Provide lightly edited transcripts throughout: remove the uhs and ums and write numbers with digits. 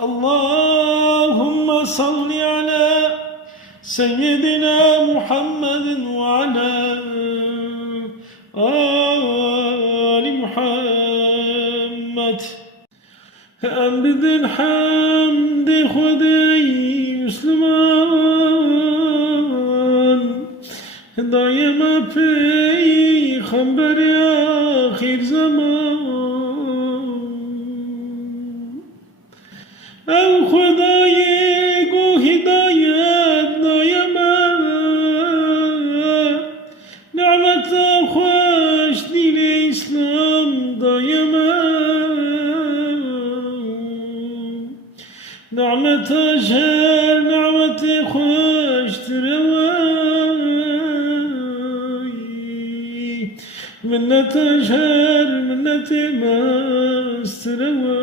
اللهم صل على سيدنا محمد وعلى آل محمد. أبد الحمد خدي مسلمان دايما في خبر آخر زمان. او خدای گو هدایت دایما نعمت خوش دین اسلام دایما نعمت شهر نعمت خوش تروی منت شهر منت مستروی.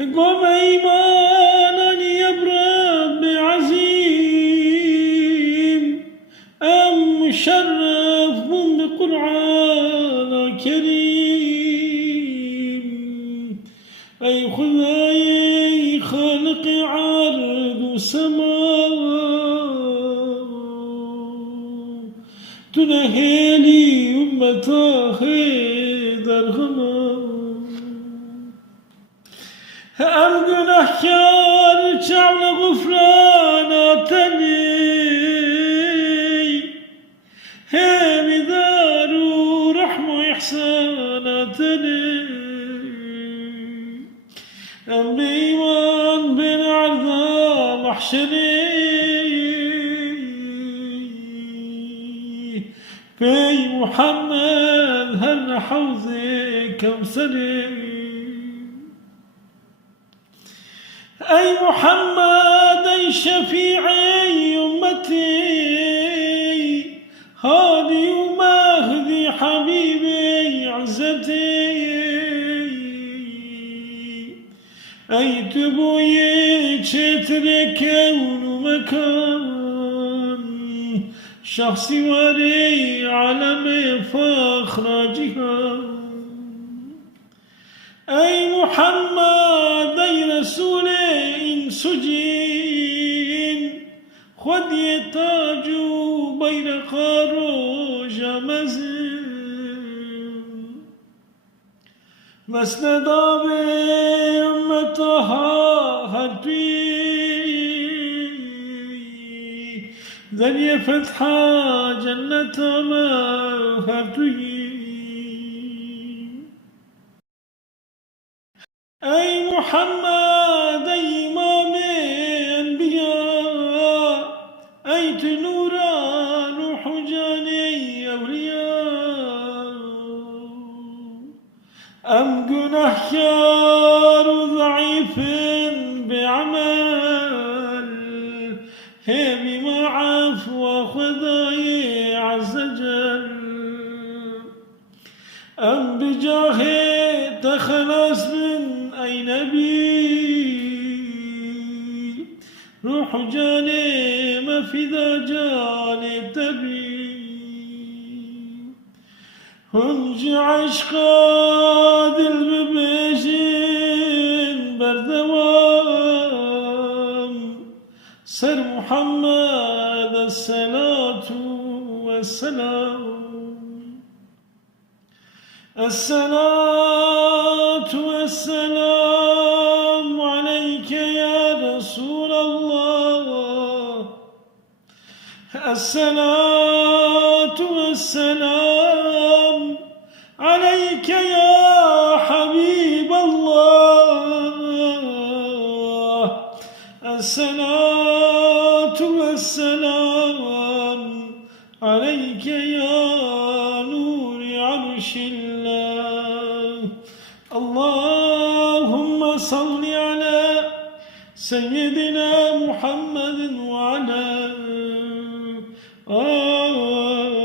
قم إيمانا يبرم بعزيم أم مشرف بقرآن كريم. أي خداي خالق عرض وسماء تنهيلي أمتا خيدر غمام. أم günahkar çavla gufranatani hem daru rahmu ihsanatani. أم بإيمان بين عرضا محشري في محمد هل حوزي كوثري. أي محمد أي شفيعي أمتي هادي ومهدي حبيبي عزتي. أي تبوي تترك كون مكان شخصي وري علم فخر جهان. أي محمد أي رسول إن سجين خد يتاجو بين خاروج مزين مسندا بأمتها هدي ذني فتحا جنة ما هدي. أي محمد أي إمام أنبياء أي نوران وحجاني أولياء. أم جنحكار ضعيف بعمل هم ما عفو خداي عز جل. أم بجاهه تخلص من أي نبي روح جاني ما في ذا جاني تبي. هنج عشقا دل ببيجين بردوام سر محمد الصلاة والسلام. الصلاة والسلام عليك يا رسول الله. الصلاة والسلام عليك يا حبيب الله. الصلاة والسلام عليك يا نور عرش الله. اللهم صل على سيدنا محمد وعلى آل